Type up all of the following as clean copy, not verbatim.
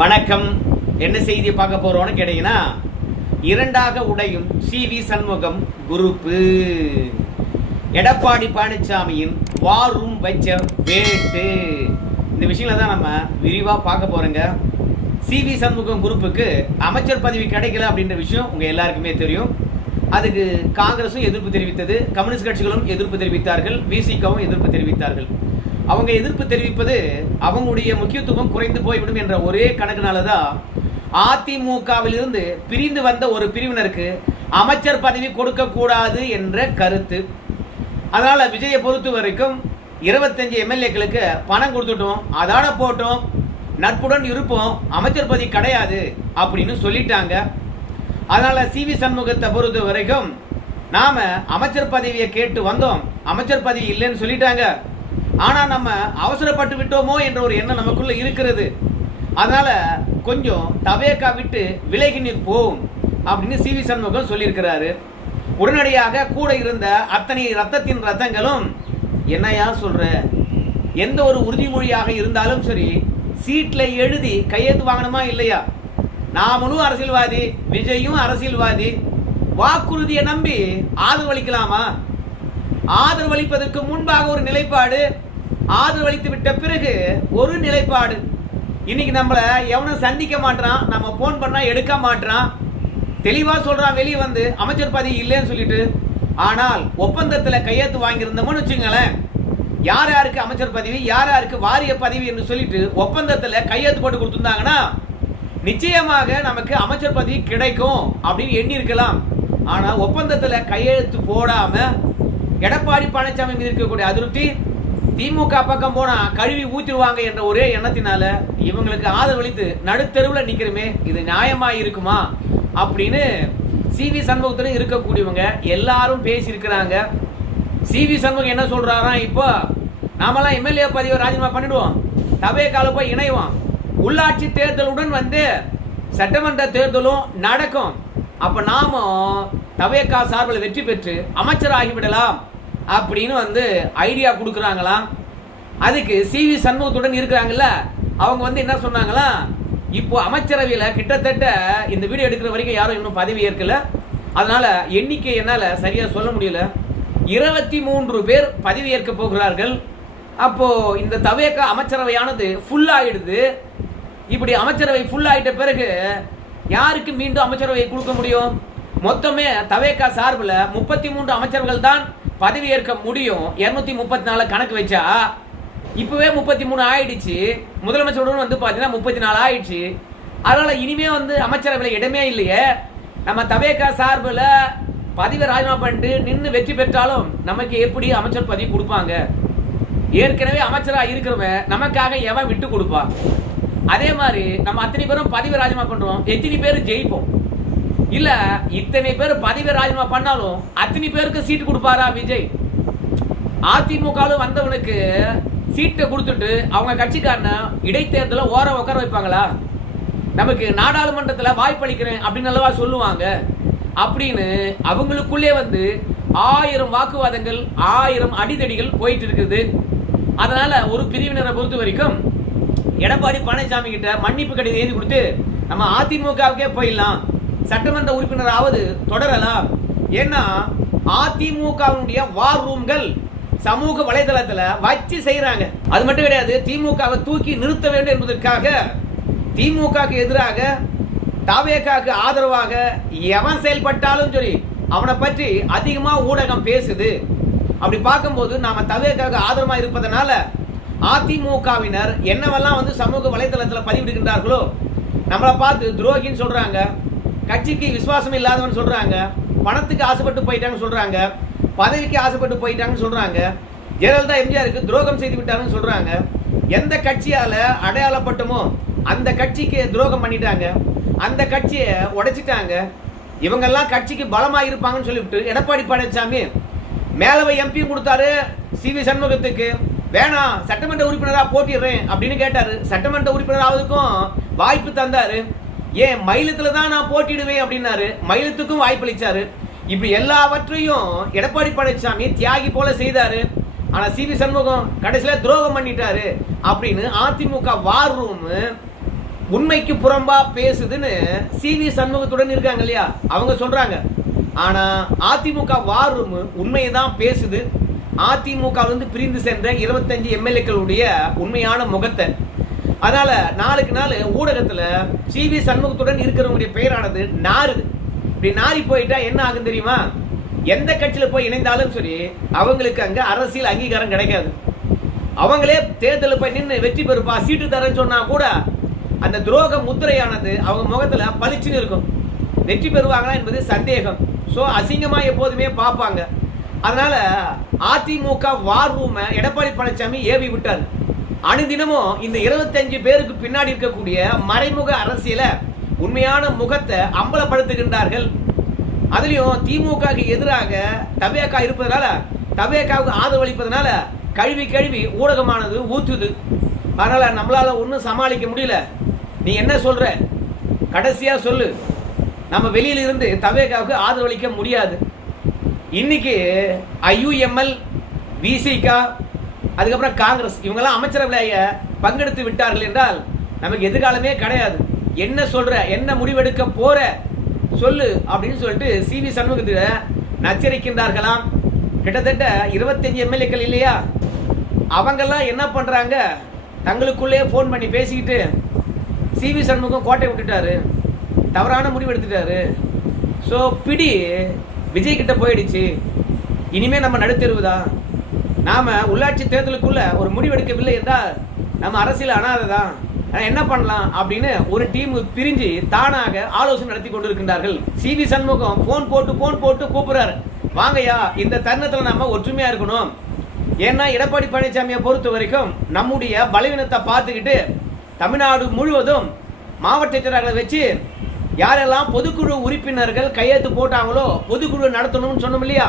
வணக்கம். என்ன செய்தி பார்க்க போறோம்னு கேட்டீங்கன்னா, இரண்டாக உடையும் சி.வி. சண்முகம் குரூப்பு. எடப்பாடி பழனிசாமியின் வார் ரூம் வச்ச வேட்டு. இந்த விஷயங்கள தான் நம்ம விரிவா பார்க்க போறோங்க. சி.வி. சண்முகம் குரூப்புக்கு அமைச்சர் பதவி கிடைக்கல அப்படின்ற விஷயம் உங்க எல்லாருக்குமே தெரியும். அதுக்கு காங்கிரஸும் எதிர்ப்பு தெரிவித்தது, கம்யூனிஸ்ட் கட்சிகளும் எதிர்ப்பு தெரிவித்தார்கள், விசிகவும் எதிர்ப்பு தெரிவித்தார்கள். அவங்க எதிர்ப்பு தெரிவிப்பது அவங்களுடைய முக்கியத்துவம் குறைந்து போய்விடும் என்ற ஒரே கணக்குனால தான் அதிமுகவிலிருந்து பிரிந்து வந்த ஒரு பிரிவினருக்கு அமைச்சர் பதவி கொடுக்க கூடாது என்ற கருத்து. அதனால விஜயை பொறுத்த வரைக்கும் 25 எம்எல்ஏக்களுக்கு பணம் கொடுத்துட்டோம், அதான போட்டோம், நட்புடன் இருப்போம், அமைச்சர் பதவி கிடையாது அப்படின்னு சொல்லிட்டாங்க. அதனால சி.வி. சண்முகத்தை பொறுத்த வரைக்கும் நாம அமைச்சர் பதவியை கேட்டு வந்தோம், அமைச்சர் பதவி இல்லைன்னு சொல்லிட்டாங்க. ஆனா நம்ம அவசரப்பட்டு விட்டோமோ என்ற ஒரு எண்ணம் நமக்குள்ள இருக்கிறது. அதனால கொஞ்சம் தவேகா விட்டு விலகி நிற்போம் அப்படின்னு சி.வி. சண்முகம் சொல்லியிருக்கிறாரு. உடனடியாக கூட இருந்த அத்தனை ரத்தத்தின் ரத்தங்களும் என்னையா சொல்ற, எந்த ஒரு உறுதிமொழியாக இருந்தாலும் சரி சீட்ல எழுதி கையெழுத்து வாங்கணுமா இல்லையா? நாமளும் அரசியல்வாதி, விஜயும் அரசியல்வாதி, வாக்குறுதியை நம்பி ஆதரவளிக்கலாமா? ஆதரவளிப்பதற்கு முன்பாக ஒரு நிலைப்பாடு, ஆதரவளித்து விட்ட பிறகு ஒரு நிலைப்பாடு. இன்னைக்கு நம்மள எவனும் சந்திக்க மாட்டான், நம்ம போன் பண்ணா எடுக்க மாட்டான், தெளிவா சொல்றான் வெளியே வந்து அமைச்சர் பதவி இல்லைன்னு சொல்லிட்டு. ஆனால் ஒப்பந்தத்தில் கையெழுத்து வாங்கியிருந்தோம்னு வச்சுங்களேன், யார் யாருக்கு அமைச்சர் பதவி, யார் யாருக்கு வாரிய பதவி என்று சொல்லிட்டு ஒப்பந்தத்தில் கையெழுத்து போட்டு கொடுத்துருந்தாங்கன்னா நிச்சயமாக நமக்கு அமைச்சர் பதவி கிடைக்கும் அப்படின்னு எண்ணி இருக்கலாம். ஆனா ஒப்பந்தத்தில் கையெழுத்து போடாம எடப்பாடி பழனிசாமி மீது இருக்கக்கூடிய அதிருப்தி, திமுக பக்கம் போனா கழுவி ஊத்திடுவாங்க என்ற ஒரே எண்ணத்தினால இவங்களுக்கு ஆதரவளித்து நடுத்தெருவில் நிக்கிறமே, இது நியாயமா இருக்குமா அப்படின்னு சி.வி. சண்முகத்துல இருக்கக்கூடியவங்க எல்லாரும் பேசி இருக்கிறாங்க. சி.வி. சண்முகம் என்ன சொல்றாரா, இப்போ நாமெல்லாம் எம்எல்ஏ பதவியை ராஜினாமா பண்ணிடுவோம், தவேகால போய் இணைவோம், உள்ளாட்சி தேர்தலுடன் வந்து சட்டமன்ற தேர்தலும் நடக்கும், அப்ப நாம தவேகா சார்பில் வெற்றி பெற்று அமைச்சராகிவிடலாம் அப்படின்னு வந்து ஐடியா கொடுக்குறாங்களாம். அதுக்கு சி.வி. சண்முகத்துடன் இருக்கிறாங்கல்ல, அவங்க வந்து என்ன சொன்னாங்களா, இப்போ அமைச்சரவையில் கிட்டத்தட்ட இந்த வீடியோ எடுக்கிற வரைக்கும் யாரும் இன்னும் பதவி ஏற்கல, அதனால எண்ணிக்கை என்னால் சரியா சொல்ல முடியல, 23 பேர் பதவி ஏற்க போகிறார்கள். அப்போ இந்த தவேகா அமைச்சரவையானது ஃபுல் ஆயிடுது. இப்படி அமைச்சரவை ஃபுல் ஆயிட்ட பிறகு யாருக்கு மீண்டும் அமைச்சரவை கொடுக்க முடியும்? மொத்தமே தவேகா சார்பில் 33 அமைச்சர்கள் தான் பதவி ஏற்க முடியும். 234 கணக்கு வச்சா இப்பவே 33 ஆயிடுச்சு. முதலமைச்சருடன் வந்து பாத்தீங்கன்னா 34 ஆயிடுச்சு. அதனால இனிமே வந்து அமைச்சரவையில் இடமே இல்லையே. நம்ம தவேகா சார்பில் பதவி ராஜினாமா பண்ணிட்டு நின்று வெற்றி பெற்றாலும் நமக்கு எப்படி அமைச்சர் பதவி கொடுப்பாங்க? ஏற்கனவே அமைச்சரா இருக்கிறவன் நமக்காக எவன் விட்டு கொடுப்பான்? அதே மாதிரி நம்ம அத்தனை பேரும் பதவி ராஜினாமா பண்றோம், எத்தனை பேர் ஜெயிப்போம்? இல்ல இத்தனை பேர் பதவி ராஜினாமா பண்ணாலும் அத்தனை பேருக்கு சீட்டு கொடுப்பாரா விஜய்? அதிமுக வந்தவனுக்கு சீட்டை கொடுத்துட்டு அவங்க கட்சிக்காரன இடைத்தேர்தல ஓரம் உட்கார வைப்பாங்களா? நமக்கு நாடாளுமன்றத்தில் வாய்ப்பளிக்கிறேன் அப்படின்னு அல்லவா சொல்லுவாங்க. அப்படின்னு அவங்களுக்குள்ளே வந்து 1000 வாக்குவாதங்கள், 1000 அடிதடிகள் போயிட்டு இருக்குது. அதனால ஒரு பிரிவினரை பொறுத்த வரைக்கும் எடப்பாடி பழனிசாமி கிட்ட மன்னிப்பு கடிதம் எழுதி கொடுத்து நம்ம அதிமுகவுக்கே போயிடலாம், சட்டமன்ற உறுப்பினராவது தொடரலாம். ஏன்னா அதிமுகவுடைய வார் ரூம்கள் சமூக வலைதளத்துல வச்சு செய்யறாங்க. அது மட்டும் கிடையாது, திமுகவை தூக்கி நிறுத்த வேண்டும் என்பதற்காக திமுகவுக்கு எதிராக தவேகாவுக்கு ஆதரவாக எவன் செயல்பட்டாலும் சரி அவனை பற்றி அதிகமா ஊடகம் பேசுது. அப்படி பார்க்கும்போது நாம தவேகாவுக்கு ஆதரவா இருப்பதனால அதிமுகவினர் என்னவெல்லாம் வந்து சமூக வலைதளத்தில் பதிவிடுகின்றார்களோ, நம்மளை பார்த்து துரோகின்னு சொல்றாங்க, கட்சிக்கு விசுவாசம் இல்லாதவன் சொல்றாங்க, பணத்துக்கு ஆசைப்பட்டு போயிட்டாங்கன்னு சொல்றாங்க, பதவிக்கு ஆசைப்பட்டு போயிட்டாங்கன்னு சொல்றாங்க, ஜெயலலிதா எம்ஜிஆருக்கு துரோகம் செய்து விட்டாங்கன்னு சொல்றாங்க. எந்த கட்சியால அடையாளப்பட்டமோ அந்த கட்சிக்கு துரோகம் பண்ணிட்டாங்க, அந்த கட்சியை உடைச்சிட்டாங்க. இவங்கெல்லாம் கட்சிக்கு பலமா இருப்பாங்கன்னு சொல்லிவிட்டு எடப்பாடி பழனிசாமி மேலவை எம்பி கொடுத்தாரு சி.வி. சண்முகத்துக்கு, வேணாம் சட்டமன்ற உறுப்பினராக போட்டிடுறேன் அப்படின்னு கேட்டாரு. சட்டமன்ற உறுப்பினர் ஆவதுக்கும் வாய்ப்பு தந்தாரு. ஏன் மயிலத்துல தான் நான் போட்டிடுவேன் அப்படின்னாரு, மயிலத்துக்கும் வாய்ப்பளிச்சாரு. இப்படி எல்லாவற்றையும் எடப்பாடி பழனிசாமி தியாகி போல செய்தாரு. ஆனா சி.வி. சண்முகம் கடைசியில துரோகம் பண்ணிட்டாரு அப்படின்னு அதிமுக வார் ரூம் உண்மைக்கு புறம்பா பேசுதுன்னு சிவி சண்முகத்துடன் இருக்காங்க இல்லையா, அவங்க சொல்றாங்க. ஆனா அதிமுக வார் ரூம் உண்மையை தான் பேசுது. அதிமுக பிரிந்து சென்ற 25 எம்எல்ஏக்களுடைய உண்மையான முகத்தை. அதனால நாளுக்கு நாள் ஊடகத்துல சிவி சண்முகத்துடன் இருக்கிறவங்களுடைய பெயரானது நாறுது. இப்படி நாரி போயிட்டா என்ன ஆகும் தெரியுமா? எந்த கட்சியில போய் இணைந்தாலும் சரி, அவங்களுக்கு அங்க அரசியல் அங்கீகாரம் கிடைக்காது. அவங்களே தேர்தலில் போய் நின்று வெற்றி பெறுப்பா, சீட்டு தரேன்னு சொன்னா கூட அந்த துரோக முத்திரையானது அவங்க முகத்துல பளிச்சுன்னு இருக்கும். வெற்றி பெறுவாங்களா என்பது சந்தேகம். சோ அசிங்கமா எப்போதுமே பார்ப்பாங்க. அதனால அதிமுக வார் ரூமை எடப்பாடி பழனிசாமி ஏவி விட்டார். அனுதினமும் இந்த 25 பேருக்கு பின்னாடி இருக்கக்கூடிய மறைமுக அரசியல உண்மையான முகத்தை அம்பலப்படுத்துகின்றார்கள். அதுலயும் திமுக எதிராக தவேகா இருப்பதனால, தவேகாவுக்கு ஆதரவு அளிப்பதனால கழுவி கழுவி ஊடகமானது ஊத்துது. அதனால நம்மளால ஒன்றும் சமாளிக்க முடியல. நீ என்ன சொல்ற, கடைசியா சொல்லு. நம்ம வெளியில இருந்து தவேகாவுக்கு ஆதரவு அளிக்க முடியாது. இன்னைக்கு ஐயுஎம்எல், விசிகா, அதுக்கப்புறம் காங்கிரஸ் இவங்கெல்லாம் அமைச்சரவையை பங்கெடுத்து விட்டார்கள் என்றால் நமக்கு எதிர்காலமே கிடையாது. என்ன சொல்ற, என்ன முடிவெடுக்க போற சொல்லு அப்படின்னு சொல்லிட்டு சிவி சண்முகத்தை நச்சரிக்கின்றார்களாம். கிட்டத்தட்ட 25 எம்எல்ஏக்கள் இல்லையா, அவங்கெல்லாம் என்ன பண்றாங்க, தங்களுக்குள்ளே போன் பண்ணி பேசிக்கிட்டு சிவி சண்முகம் கோட்டை விட்டுட்டாரு, தவறான முடிவு எடுத்துட்டாரு. ஸோ பிடி விஜய் கிட்ட போயிடுச்சு, இனிமே நம்ம நடுத்தெருவுதான், நாம உள்ளாட்சி தேர்தலுக்குள்ள ஒரு முடிவெடுக்கவில்லை என்றால் நம்ம அரசியல் அனாதைதான், என்ன பண்ணலாம் அப்படின்னு ஒரு டீம் பிரிஞ்சு தானாக ஆலோசனை நடத்தி கொண்டிருக்கின்றார்கள். சிவி சண்முகம் போன் போட்டு கூப்பிடுறாரு, வாங்கய்யா இந்த தருணத்துல நம்ம ஒற்றுமையா இருக்கணும். ஏன்னா எடப்பாடி பழனிசாமியை பொறுத்த வரைக்கும் நம்முடைய பலவீனத்தை பார்த்துக்கிட்டு தமிழ்நாடு முழுவதும் மாவட்ட செயலாளர்களை வச்சு யாரெல்லாம் பொதுக்குழு உறுப்பினர்கள் கையெழுத்து போட்டாங்களோ, பொதுக்குழு நடத்தணும்னு சொன்னோம் இல்லையா,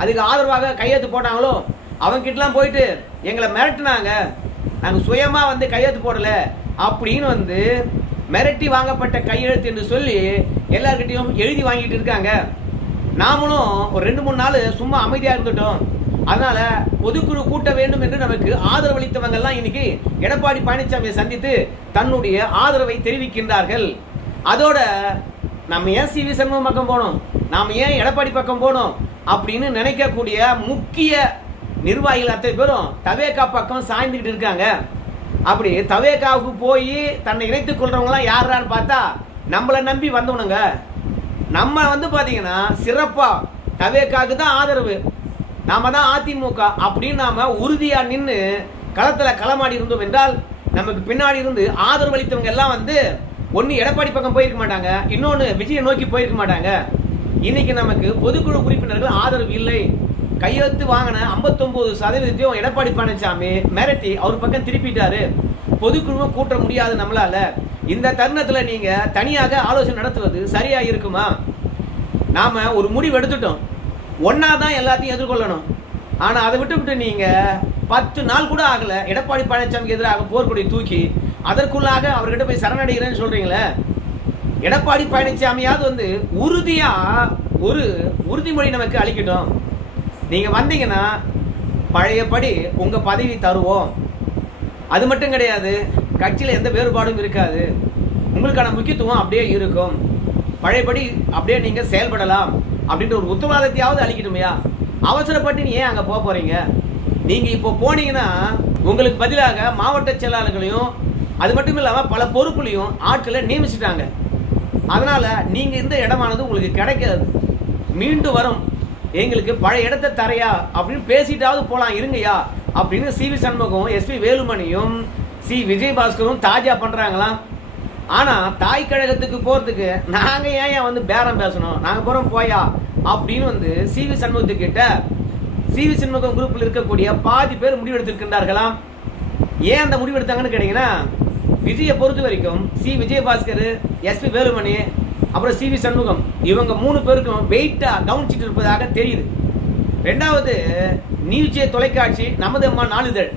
அதுக்கு ஆதரவாக கையெழுத்து போட்டாங்களோ அவங்க கிட்டலாம் போயிட்டு எங்களை மிரட்டினாங்க, நாங்கள் சுயமா கையெழுத்து போடல அப்படின்னு மிரட்டி வாங்கப்பட்ட கையெழுத்து என்று சொல்லி எல்லார்கிட்டையும் எழுதி வாங்கிட்டு இருக்காங்க. நாமளும் ஒரு 2-3 நாள் சும்மா அமைதியா இருந்துட்டோம். அதனால பொதுக்குழு கூட்ட வேண்டும் என்று நமக்கு ஆதரவு அளித்தவங்க எல்லாம் இன்னைக்கு எடப்பாடி பழனிசாமியை சந்தித்து தன்னுடைய ஆதரவை தெரிவிக்கின்றார்கள். அதோட நம்ம ஏன் சிவி சண்முகம் பக்கம் போனோம், நாம ஏன் எடப்பாடி பக்கம் போனோம் அப்படின்னு நினைக்கக்கூடிய முக்கிய நிர்வாகிகள் அத்தனை பேரும் தவேகா பக்கம் சாய்ந்துகிட்டு இருக்காங்க. அப்படி தவேகாவுக்கு போய் தன்னை இணைத்துக் கொள்றவங்களாம் யாரான்னு பார்த்தா நம்மளை நம்பி வந்தவனுங்க. நம்ம பாத்தீங்கன்னா சிறப்பா தவேகாவுக்கு தான் ஆதரவு, நாம தான் அதிமுக அப்படின்னு நாம உறுதியா நின்று களத்துல களமாடி இருந்தோம் என்றால் நமக்கு பின்னாடி இருந்து ஆதரவு அளித்தவங்க எல்லாம் ஒன்னு எடப்பாடி பக்கம் போயிருக்க மாட்டாங்க, இன்னொன்னு விஜயை நோக்கி போயிருக்க மாட்டாங்க. இன்னைக்கு நமக்கு பொதுக்குழு உறுப்பினர்கள் ஆதரவு இல்லை. கையெழுத்து வாங்கின 59% எடப்பாடி பழனிசாமி மிரட்டி அவர் பக்கம் திருப்பிட்டாரு. பொதுக்குழுவை கூட்ட முடியாது நம்மளால. இந்த தருணத்துல நீங்க தனியாக ஆலோசனை நடத்துவது சரியா இருக்குமா? நாம ஒரு முடிவு எடுத்துட்டோம், ஒன்னாதான் எல்லாத்தையும் எதிர்கொள்ளணும். ஆனா அதை விட்டு நீங்க 10 நாள் கூட ஆகல எடப்பாடி பழனிசாமிக்கு எதிராக போர்க்கொடி தூக்கி அதற்குள்ளாக அவர்கிட்ட போய் சரணடைகிறேன்னு சொல்றீங்களே. எடப்பாடி பழனிசாமியாவது உறுதியா ஒரு உறுதிமொழி நமக்கு அளிக்கட்டும். நீங்க வந்தீங்கன்னா பழையபடி உங்க பதவி தருவோம். அது மட்டும் கிடையாது, கட்சியில எந்த வேறுபாடும் இருக்காது, உங்களுக்கான முக்கியத்துவம் அப்படியே இருக்கும், பழையபடி அப்படியே நீங்க செயல்படலாம் அப்படின்ற ஒரு உத்தரவாதத்தையாவது அளிக்கட்டுமையா? அவசரப்பட்டு நீ ஏன் அங்க போக போறீங்க? நீங்க இப்போ போனீங்கன்னா உங்களுக்கு பதிலாக மாவட்ட செயலாளர்களையும் அது மட்டும் இல்லாம பல பொறுப்புலையும் ஆட்களை நியமிச்சுட்டாங்க. அதனால நீங்க இந்த இடமானது உங்களுக்கு கிடைக்காது, மீண்டும் வரும். எங்களுக்கு பழைய இடத்தை தரையா அப்படின்னு பேசிட்டாவது போலாம் இருங்கய்யா அப்படின்னு சிவி சண்முகம், எஸ்பி வேலுமணியும் சி விஜயபாஸ்கரும் தாஜா பண்றாங்களாம். ஆனா தாய் கழகத்துக்கு போறதுக்கு நாங்க ஏன் பேரம் பேசணும், நாங்க போறோம் போயா அப்படின்னு சிவி சண்முகத்துக்கிட்ட சிவி சண்முகம் குரூப்ல இருக்கக்கூடிய பாதி பேர் முடிவெடுத்திருக்கின்றார்களாம். ஏன் அந்த முடிவெடுத்தாங்கன்னு கேட்டீங்கன்னா, விஜயை பொறுத்த வரைக்கும் சி விஜயபாஸ்கர், எஸ்பி வேலுமணி, அப்புறம் சிவி சண்முகம் இவங்க 3 பேருக்கும் வெயிட்டா கவனிச்சிட்டு இருப்பதாக தெரியுது. ரெண்டாவது நியூஜே தொலைக்காட்சி, நமது அம்மா நாளிதழ்,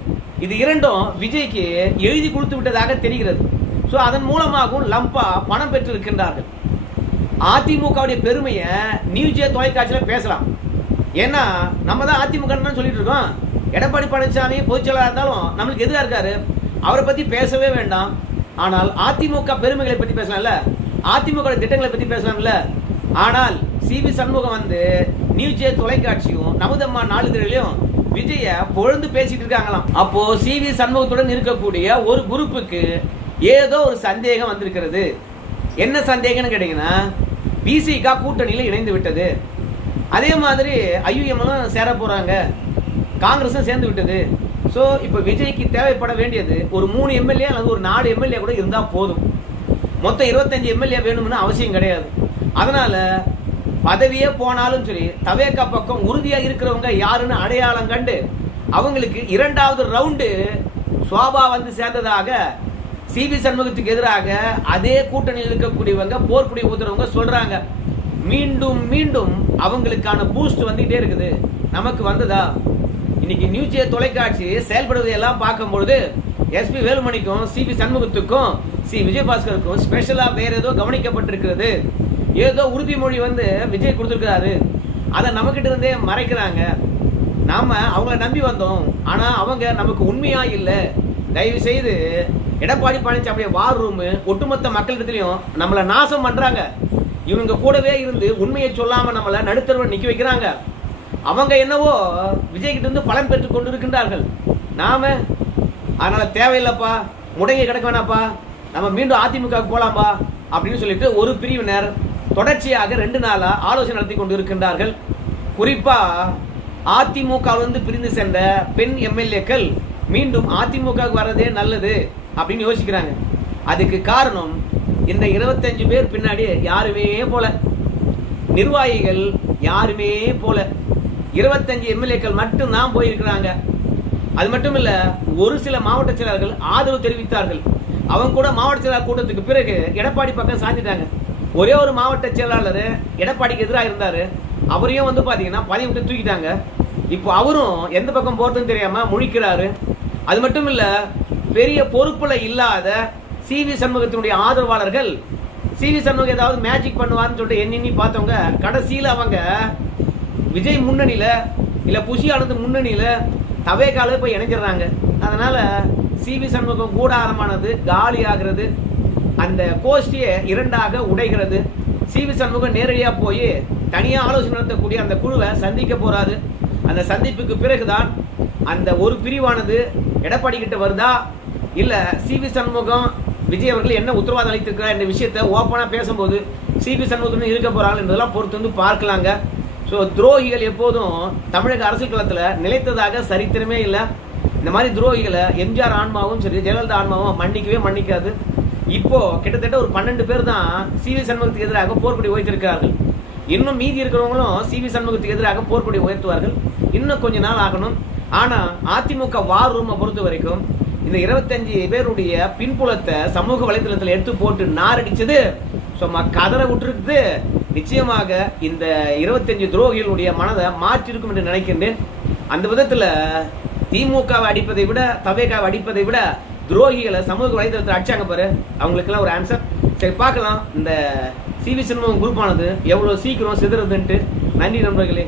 இது இரண்டும் விஜய்க்கு எழுதி கொடுத்து விட்டதாக தெரிகிறது. ஸோ அதன் மூலமாகவும் லம்பா பணம் பெற்று இருக்கின்றார்கள். அதிமுகவுடைய பெருமையை நியூஜே தொலைக்காட்சியில் பேசலாம். ஏன்னா நம்ம தான் அதிமுக சொல்லிட்டு இருக்கோம். எடப்பாடி பழனிசாமி பொதுச்செயலாளர் இருந்தாலும் நம்மளுக்கு எதிராக இருக்காரு, அவரை பத்தி பேசவே வேண்டாம். ஆனால் அதிமுக பெருமைகளை பத்தி பேசலாம்ல, அதிமுக திட்டங்களை பத்தி பேசலாம்ல. ஆனால் சிவி சண்முகம் வந்து நியூஸ் தொலைக்காட்சியும் நமதம்மா நாளிதழிலும் விஜய பொழுது பேசிட்டு இருக்காங்களாம். அப்போ சிவி சண்முகத்துடன் இருக்கக்கூடிய ஒரு குரூப்புக்கு ஏதோ ஒரு சந்தேகம் வந்திருக்கிறது. என்ன சந்தேகம்னு கேட்டீங்கன்னா, பிசிக கூட்டணியில் இணைந்து விட்டது, அதே மாதிரி ஐயுஎம் சேர போறாங்க, காங்கிரஸும் சேர்ந்து விட்டது. ஸோ இப்போ விஜய்க்கு தேவைப்பட வேண்டியது ஒரு 3 எம்எல்ஏ அல்லது ஒரு 4 எம்எல்ஏ கூட இருந்தால் போதும். மொத்தம் 25 எம்எல்ஏ வேணும்னு அவசியம் கிடையாது. அதனால பதவியே போனாலும் சரி, தவேகா பக்கம் உறுதியாக இருக்கிறவங்க யாருன்னு அடையாளம் கண்டு அவங்களுக்கு 2வது ரவுண்டு சோபா வந்து சேர்ந்ததாக சிவி சண்முகத்துக்கு எதிராக அதே கூட்டணியில் இருக்கக்கூடியவங்க போர்க்குடி ஊத்துறவங்க சொல்றாங்க. மீண்டும் மீண்டும் அவங்களுக்கான பூஸ்ட் வந்துகிட்டே இருக்குது. நமக்கு வந்ததா? இன்னைக்கு நியூஸ் தொலைக்காட்சி செயல்படுவதை எல்லாம் பார்க்கும்பொழுது எஸ்பி வேலுமணிக்கும் சிவி சண்முகத்துக்கும் விஜயபாஸ்கருக்கும் ஸ்பெஷலா வேற ஏதோ கவனிக்கப்பட்டிருக்கிறது. ஏதோ உறுதிமொழி வந்து விஜய் கொடுத்துருக்காரு, அதை நமக்கிட்ட இருந்தே மறைக்கிறாங்க. நாம அவங்கள நம்பி வந்தோம், ஆனா அவங்க நமக்கு உண்மையா இல்லை. தயவு செய்து எடப்பாடி பழனிசாமி வார் ரூம் ஒட்டுமொத்த மக்களிடத்திலையும் நம்மளை நாசம் பண்றாங்க. இவங்க கூடவே இருந்து உண்மையை சொல்லாம நம்மளை நடுத்தரவு நிக்க வைக்கிறாங்க. அவங்க என்னவோ விஜய் கிட்ட இருந்து பலன் பெற்றுக் கொண்டிருக்கின்றார்கள். நாம அதனால தேவையில்லைப்பா, முடங்கி கிடக்க வேணாப்பா, நம்ம மீண்டும் அதிமுக போலாம்பா அப்படின்னு சொல்லிட்டு ஒரு பிரிவினர் தொடர்ச்சியாக 2 நாளா ஆலோசனை நடத்தி கொண்டு இருக்கின்றார்கள். குறிப்பா அதிமுக பிரிந்து சென்ற பெண் எம்எல்ஏக்கள் மீண்டும் அதிமுக வர்றதே நல்லது அப்படின்னு யோசிக்கிறாங்க. அதுக்கு காரணம், இந்த 25 பேர் பின்னாடி யாருமே போல, நிர்வாகிகள் யாருமே போல, 25 எம்எல்ஏக்கள் மட்டும் தான் போயிருக்கிறாங்க. அது மட்டும் இல்ல, ஒரு சில மாவட்ட செயலாளர்கள் ஆதரவு தெரிவித்தார்கள். அவங்க கூட மாவட்ட செயலாளர் கூட்டத்துக்கு பிறகு எடப்பாடி பக்கம் சாஞ்சிட்டாங்க. ஒரே ஒரு மாவட்ட செயலாளர் எடப்பாடிக்கு எதிராக இருந்தாரு, அவரையும் வந்து பாத்தீங்கன்னா பதவி விட்டு தூக்கிட்டாங்க. இப்போ அவரும் எந்த பக்கம் போறதுன்னு தெரியாம முழிக்கிறாரு. அது மட்டும் இல்ல, பெரிய பொறுப்புல இல்லாத சிவி சண்முகத்தினுடைய ஆதரவாளர்கள் சிவி சண்முகம் ஏதாவது மேஜிக் பண்ணுவார்னு சொல்லிட்டு எண்ணி பார்த்தவங்க கடைசியில் அவங்க விஜய் முன்னணியில இல்ல புஷி ஆனந்த் முன்னணியில தவேகால போய் இணைஞ்சிடறாங்க. அதனால சிவி சண்முகம் கூடாரமானது காலி ஆகிறது, அந்த கோஷ்டியை 2ஆக உடைகிறது. சிவி சண்முகம் நேரடியாக போய் தனியாக ஆலோசனை நடத்தக்கூடிய அந்த குழுவை சந்திக்க போறாரு. அந்த சந்திப்புக்கு பிறகுதான் அந்த ஒரு பிரிவானது எடப்பாடி கிட்ட வருதா, இல்ல சிவி சண்முகம் விஜய் அவர்கள் என்ன உத்தரவாதம் அளித்திருக்கிறார் என்ற விஷயத்தை ஓப்பனா பேசும்போது சிவி சண்முகத்துடன் இருக்க போறாங்க என்பதெல்லாம் பொறுத்து வந்து பார்க்கலாங்க. ஸோ துரோகிகள் எப்போதும் தமிழக அரசியல் களத்தில் நிலைத்ததாக சரித்திரமே இல்லை. இந்த மாதிரி துரோகிகளை எம்ஜிஆர் ஆன்மாவும் சரி, ஜெயலலிதா ஆன்மாவும் மன்னிக்கவே மன்னிக்காது. இப்போ கிட்டத்தட்ட ஒரு 12 பேர் தான் சிவி சண்முகத்துக்கு எதிராக போர்க்கொடி உயர்த்திருக்கிறார்கள். இன்னும் மீதி இருக்கிறவங்களும் சிவி சண்முகத்துக்கு எதிராக போர்க்கொடி உயர்த்துவார்கள். இன்னும் கொஞ்ச நாள் ஆகணும். ஆனா அதிமுக வார் ரூமை பொறுத்த வரைக்கும் இந்த 25 பேருடைய பின்புலத்தை சமூக வலைதளத்தில் எடுத்து போட்டு நாரடிச்சது சும்மா கதற விட்டுருக்குது. நிச்சயமாக இந்த 25 துரோகிகளுடைய மனதை மாற்றிருக்கும் என்று நினைக்கின்றேன். அந்த விதத்துல திமுகவை அடிப்பதை விட தவேகாவை அடிப்பதை விட துரோகிகளை சமூக வலைதளத்தில் அடிச்சாங்க பாரு, அவங்களுக்கெல்லாம் ஒரு ஆன்சர். சரி, பார்க்கலாம் இந்த சிவி சண்முகம் குரூப்பானது எவ்வளவு சீக்கிரம் சிதறதுன்ட்டு. நன்றி நண்பர்களே.